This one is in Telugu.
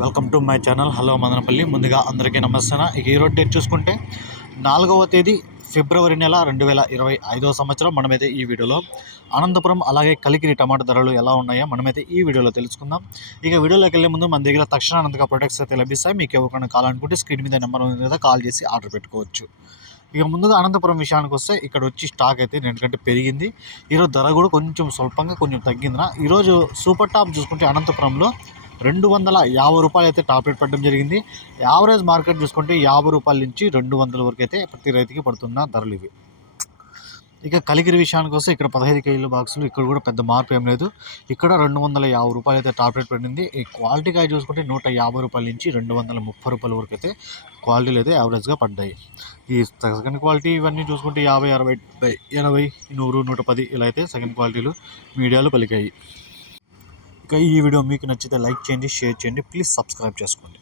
Welcome to my channel hello Madanapalli ముందుగా అందరికీ నమస్తే ఇక ఈరోజు డేట్ చూసుకుంటే నాలుగవ తేదీ ఫిబ్రవరి నెల రెండు వేల ఇరవై ఐదవ సంవత్సరం. మనమైతే ఈ వీడియోలో అనంతపురం అలాగే కలికిరి టమాటా ధరలు ఎలా ఉన్నాయో మనమైతే ఈ వీడియోలో తెలుసుకుందాం. ఇక వీడియోలోకి వెళ్ళే ముందు మన దగ్గర తక్షణ అనంతగా ప్రొడక్ట్స్ అయితే లభిస్తాయి. మీకు ఎవరికైనా కావాలనుకుంటే స్క్రీన్ మీద నెంబర్ ఉంది కదా కాల్ చేసి ఆర్డర్ పెట్టుకోవచ్చు. ఇక ముందుగా అనంతపురం విషయానికి వస్తే ఇక్కడ వచ్చి స్టాక్ అయితే ఎందుకంటే పెరిగింది. ఈరోజు ధర కూడా కొంచెం స్వల్పంగా కొంచెం తగ్గిందిరా. ఈరోజు సూపర్ టాప్ చూసుకుంటే అనంతపురంలో రెండు వందల యాభై రూపాయలు అయితే టాప్ రేట్ పడడం జరిగింది. యావరేజ్ మార్కెట్ చూసుకుంటే యాభై రూపాయల నుంచి రెండు వందల వరకు అయితే ప్రతి రైతుకి పడుతున్న ధరలు ఇవి. ఇక కలిగిరి విషయానికి వస్తే ఇక్కడ పదహైదు కేజీల బాక్సులు ఇక్కడ కూడా పెద్ద మార్పు ఏం లేదు. ఇక్కడ రెండు వందల యాభై రూపాయలు అయితే టాప్ రేట్ పడింది. ఈ క్వాలిటీ కాయ చూసుకుంటే నూట యాభై రూపాయల నుంచి రెండు వందల ముప్పై రూపాయల వరకు అయితే క్వాలిటీలు అయితే యావరేజ్గా పడ్డాయి. ఈ సెకండ్ క్వాలిటీ ఇవన్నీ చూసుకుంటే యాభై అరవై ఎనభై నూరు నూట పది ఇలా అయితే సెకండ్ క్వాలిటీలు మీడియాలు పలికాయి. ఈ వీడియో మీకు నచ్చితే లైక్ చేయండి షేర్ చేయండి ప్లీజ్ సబ్స్క్రైబ్ చేసుకోండి.